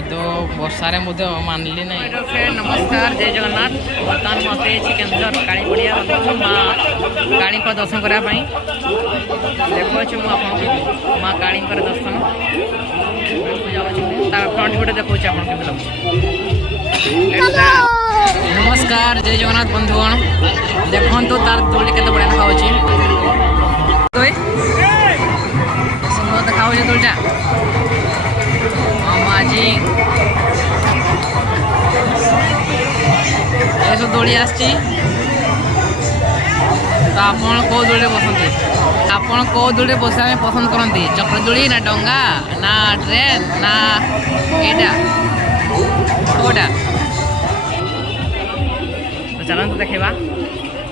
कादो वर्षारे मानली ना। फ्रेंड नमस्कार जय जगन्नाथ। बर्तमान मत केन्दुझर काली पड़िया माँ काली दर्शन करने देखु माँ काली दर्शन फ्रंट भिडियो देखा नमस्कार जय जगन्नाथ बंधुगण देखु तार दोली के बढ़िया देखा सुंदर देखा दोलटा माझी ये सब दोली आसची तो आप कौ दोली बसती आप कौ दोली बसा पसंद करती चक्र दोली ना डंगा ना ट्रेन ना एटा कोटा तो चलते देखा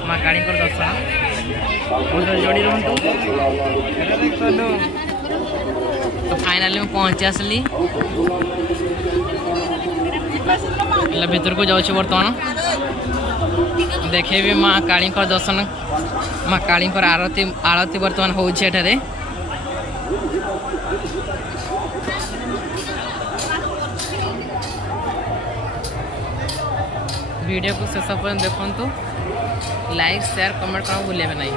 माँ गाड़ी दर्शन जोड़ी रुहतु। तो फाइनाली मैं पहुँची आसली भीतर को जाऊँ बर्तमान देखे भी माँ काली दर्शन माँ काली आरती आरती बर्तमान होठे वीडियो को शेष पर्यंत देखु लाइक शेयर कमेंट करना भूलें नहीं।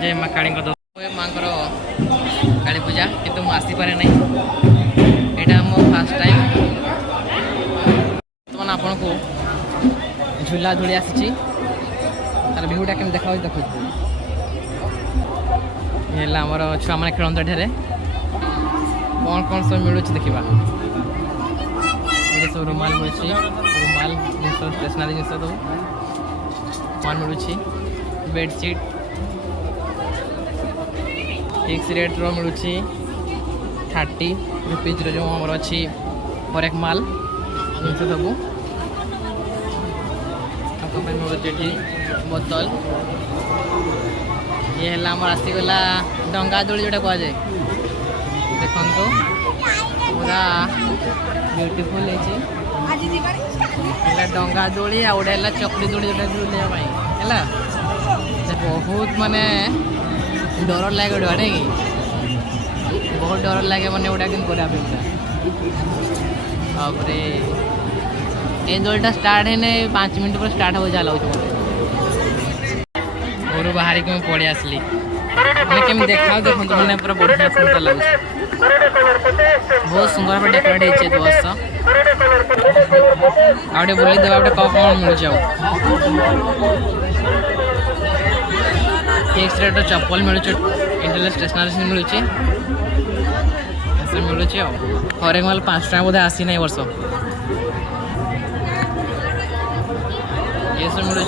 जय माँ काली माँ काली पूजा किंतु मुझे आसीपे ना यहाँ मो फास्ट टाइम बर्तमान आपन को झूला झूली आसी तार भिवटा केम देखा देखु आमर छुआ मैंने खेलते ठेरे कौन कौन सब मिलूँ देखा ये सब रुमाल मिलूँ रुमाल जिन स्टेसनारी जिन सब कौन मिलूँ बेडसीट फिक्स रेट मिलूँ 30 रुपीज जो आमर अच्छी हर एक माल जिन सब मिलूँ बोतल ये है आसीगला डंगा दोली जोटा कह जाए देखो पूरा ब्यूटीफुल है डंगा दोली आ गोटे है चकरी दोली जोटा झूलने है बहुत माने डर लगे गोटे नहीं बहुत डर लगे मैंने गोटा कि ये दोलटा स्टार्ट है 5 मिनट पर स्टार्ट हो जा लगे घर बाहर की मैं पड़े आसली मैंने केम देखा देखो मैंने पूरा बढ़िया सुंदर लगे बहुत सुंदर भाव डेकोरेट होती बस आगे बोली देवा गोटे कौन कौन मिल फिक्स रेट चप्पल मिलूँ इंटरनेट स्टेशनरी मिलूँ मिलूँ हर एक माल 5 टाइम बोधे आसी ना वर्ष ये सब मिलूँ